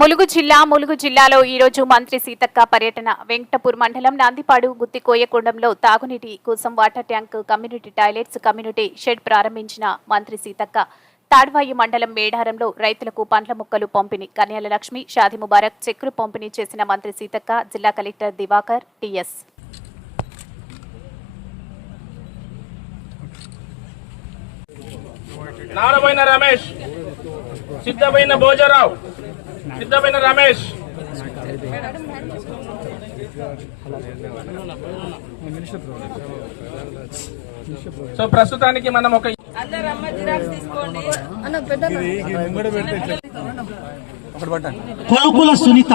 ములుగు జిల్లా ములుగు జిల్లాలో ఈ రోజు మంత్రి సీతక్క పర్యటన. వెంకటపూర్ మండలం నాందిపాడు గుత్తికోయకొండంలో తాగునీటి కోసం water tank community toilets community shed ప్రారంభించిన మంత్రి సీతక్క. తాడ్వాయి మండలం మేడారంలో రైతులకు పండ్ల మొక్కలు పంపిణీ. కన్యాల లక్ష్మి షాది ముబారక్ చెక్కులు పంపిణీ చేసిన మంత్రి సీతక్క జిల్లా కలెక్టర్ దివాకర్ టిఎస్. రమేష్ సిద్ధమైన భోజరావు. సిద్ధమైన రమేష్. సో ప్రస్తుతానికి మనం ఒక కొలుకుల సునీత.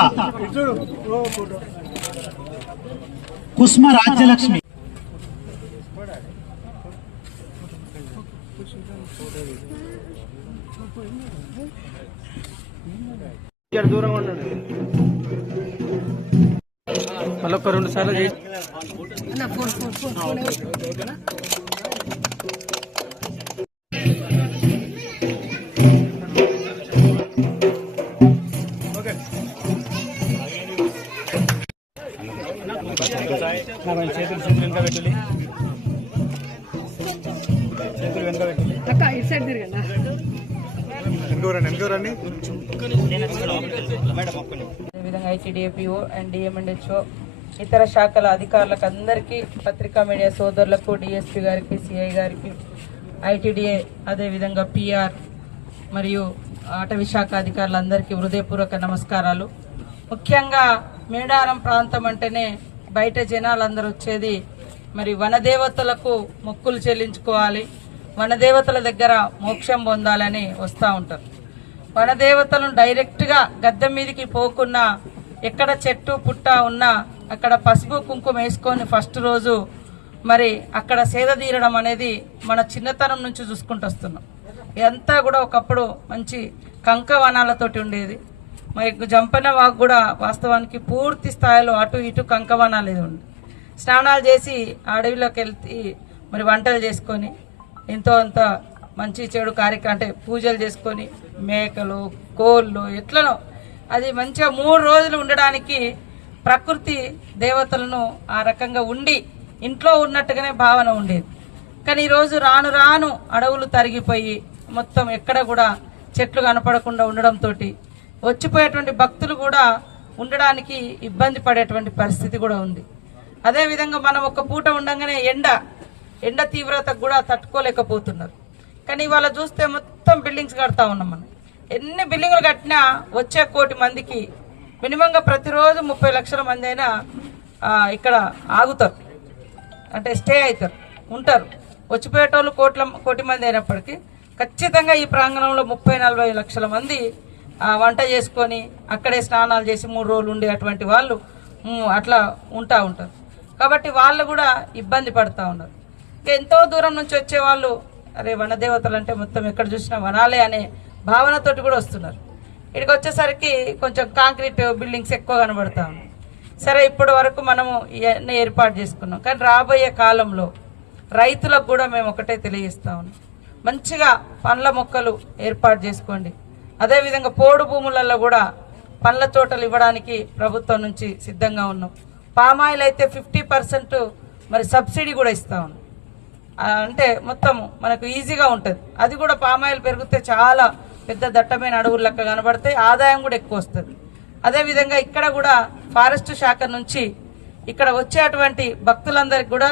కుస్మ రాజ్యలక్ష్మి. దూరంగా ఉండండి మళ్ళీ ఒక రెండు సార్లు చేసి చేతులు చేతులు వెనక పెట్టాలి చేతులు వెనక పెట్టాలి అక్క ఇటు సైడ్ తిరగండి అదేవిధంగా ఐటీడీఏపీఓ అండ్ డిఎంఎండ్హెచ్ఓ ఇతర శాఖల అధికారులకు అందరికీ పత్రికా మీడియా సోదరులకు డిఎస్పీ గారికి సిఐ గారికి ఐటీడీఏ అదేవిధంగా పిఆర్ మరియు అటవీ శాఖ అధికారులందరికీ హృదయపూర్వక నమస్కారాలు. ముఖ్యంగా మేడారం ప్రాంతం అంటేనే బయట జనాలందరూ వచ్చేది మరి వనదేవతలకు మొక్కులు చెల్లించుకోవాలి. వనదేవతల దగ్గర మోక్షం పొందాలని వస్తూ ఉంటారు. వనదేవతలను డైరెక్ట్గా గద్దె మీదకి పోకున్నా ఎక్కడ చెట్టు పుట్ట ఉన్నా అక్కడ పసుపు కుంకుమ వేసుకొని ఫస్ట్ రోజు మరి అక్కడ సేద తీరడం అనేది మన చిన్నతనం నుంచి చూసుకుంటూ వస్తున్నాం. ఇదంతా కూడా ఒకప్పుడు మంచి కంక వనాలతోటి ఉండేది. మరి జంపన వాగు కూడా వాస్తవానికి పూర్తి స్థాయిలో అటు ఇటు కంకవనాలు ఇది ఉంది స్నానాలు చేసి ఆ అడవిలోకి వెళ్తే మరి వంటలు చేసుకొని ఎంతో అంత మంచి చెడు కార్యక్రమం అంటే పూజలు చేసుకొని మేకలు కోళ్ళు ఎట్లనో అది మంచిగా మూడు రోజులు ఉండడానికి ప్రకృతి దేవతలను ఆ రకంగా ఉండి ఇంట్లో ఉన్నట్టుగానే భావన ఉండేది. కానీ ఈరోజు రాను రాను అడవులు తరిగిపోయి మొత్తం ఎక్కడ కూడా చెట్లు కనపడకుండా ఉండడంతో వచ్చిపోయేటువంటి భక్తులు కూడా ఉండడానికి ఇబ్బంది పడేటువంటి పరిస్థితి కూడా ఉంది. అదేవిధంగా మనం ఒక పూట ఉండగానే ఎండ ఎండ తీవ్రతకు కూడా తట్టుకోలేకపోతున్నారు. కానీ ఇవాళ చూస్తే మొత్తం బిల్డింగ్స్ కడతా ఉన్నాం మనం. ఎన్ని బిల్డింగులు కట్టినా వచ్చే కోటి మందికి మినిమంగా ప్రతిరోజు ముప్పై లక్షల మంది అయినా ఇక్కడ ఆగుతారు. అంటే స్టే అవుతారు ఉంటారు. వచ్చిపోయేటోళ్ళు కోట్ల కోటి మంది అయినప్పటికీ ఖచ్చితంగా ఈ ప్రాంగణంలో ముప్పై నలభై లక్షల మంది వంట చేసుకొని అక్కడే స్నానాలు చేసి మూడు రోజులు ఉండే అటువంటి వాళ్ళు అట్లా ఉంటా ఉంటారు. కాబట్టి వాళ్ళు కూడా ఇబ్బంది పడుతూ ఉన్నారు. ఎంతో దూరం నుంచి వచ్చేవాళ్ళు అరే వనదేవతలు అంటే మొత్తం ఎక్కడ చూసినా వనాలే అనే భావనతోటి కూడా వస్తున్నారు. ఇక్కడికి వచ్చేసరికి కొంచెం కాంక్రీట్ బిల్డింగ్స్ ఎక్కువ కనబడతా ఉన్నాయి సరే ఇప్పటి వరకు మనము ఇవన్నీ ఏర్పాటు చేసుకున్నాం. కానీ రాబోయే కాలంలో రైతులకు కూడా మేము ఒకటే తెలియజేస్తా ఉన్నాం. మంచిగా పండ్ల మొక్కలు ఏర్పాటు చేసుకోండి. అదేవిధంగా పోడు భూములలో కూడా పండ్ల తోటలు ఇవ్వడానికి ప్రభుత్వం నుంచి సిద్ధంగా ఉన్నాం. పామాయిల్ అయితే ఫిఫ్టీ పర్సెంట్ మరి సబ్సిడీ కూడా ఇస్తా ఉన్నాం. అంటే మొత్తం మనకు ఈజీగా ఉంటుంది. అది కూడా పామాయిల్ పెరిగితే చాలా పెద్ద దట్టమైన అడవులు లెక్క కనబడతాయి ఆదాయం కూడా ఎక్కువ వస్తుంది. అదేవిధంగా ఇక్కడ కూడా ఫారెస్ట్ శాఖ నుంచి ఇక్కడ వచ్చేటువంటి భక్తులందరికీ కూడా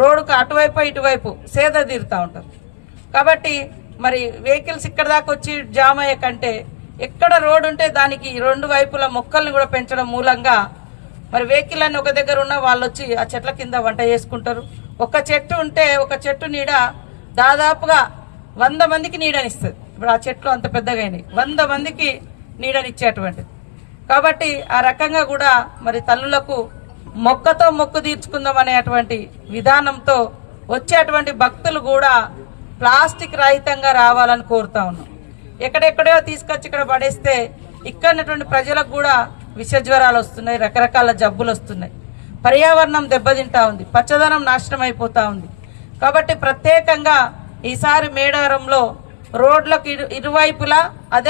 రోడ్డుకు అటువైపు ఇటువైపు సేద తీరుతూ ఉంటారు. కాబట్టి మరి వెహికల్స్ ఇక్కడ దాకా వచ్చి జామ్ అయ్యే కంటే ఎక్కడ రోడ్డు ఉంటే దానికి రెండు వైపుల మొక్కల్ని కూడా పెంచడం మూలంగా మరి వెహికల్ అని ఒక దగ్గర ఉన్న వాళ్ళు వచ్చి ఆ చెట్ల కింద వంట చేసుకుంటారు. ఒక చెట్టు ఉంటే ఒక చెట్టు నీడ దాదాపుగా వంద మందికి నీడనిస్తుంది. ఇప్పుడు ఆ చెట్లు అంత పెద్దగా అయినాయి వంద మందికి నీడనిచ్చేటువంటిది. కాబట్టి ఆ రకంగా కూడా మరి తల్లులకు మొక్కతో మొక్కు తీర్చుకుందాం అనేటువంటి విధానంతో వచ్చేటువంటి భక్తులు కూడా ప్లాస్టిక్ రహితంగా రావాలని కోరుతా ఉన్నాం. ఎక్కడెక్కడో తీసుకొచ్చి ఇక్కడ పడేస్తే ఇక్కడ ఉన్నటువంటి ప్రజలకు కూడా విష జ్వరాలు వస్తున్నాయి రకరకాల జబ్బులు వస్తున్నాయి. పర్యావరణం దెబ్బతింటా ఉంది. పచ్చదనం నాశనం అయిపోతూ ఉంది. కాబట్టి ప్రత్యేకంగా ఈసారి మేడారంలో రోడ్లకు ఇరు ఇరువైపులా అదే